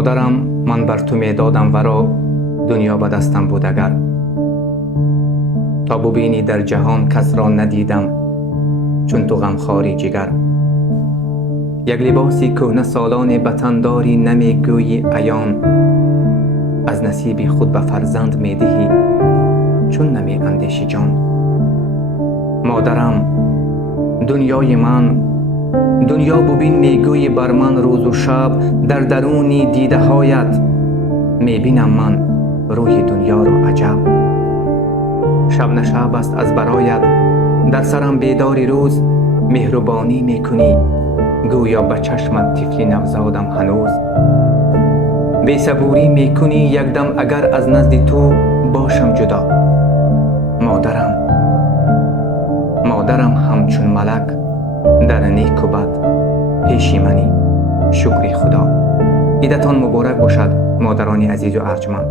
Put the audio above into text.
مادرم من بر تو میدادم ورا، دنیا به دستم بود اگر. تا ببینی در جهان کسرا ندیدم، چون تو غمخاری جگر. یک لباسی کهنه سالان بتن داری، نمیگویی عیان. از نصیب خود به فرزند میدهی، چون نمیاندیشی جان. مادرم دنیای من، دنیا ببین میگویی بر من روز و شب. در درونی دیده هایت میبینم من روی دنیا رو عجب. شب نشب است از برایت در سرم بیداری روز. مهربانی میکنی گویا به چشمت طفلی نوزادم هنوز. بی صبوری میکنی یک دم اگر از نزد تو باشم جدا. مادرم همچون ملک در نیک و بد پیشی منی، شکر خدا. عیدتان مبارک باشد مادران عزیز و ارجمند.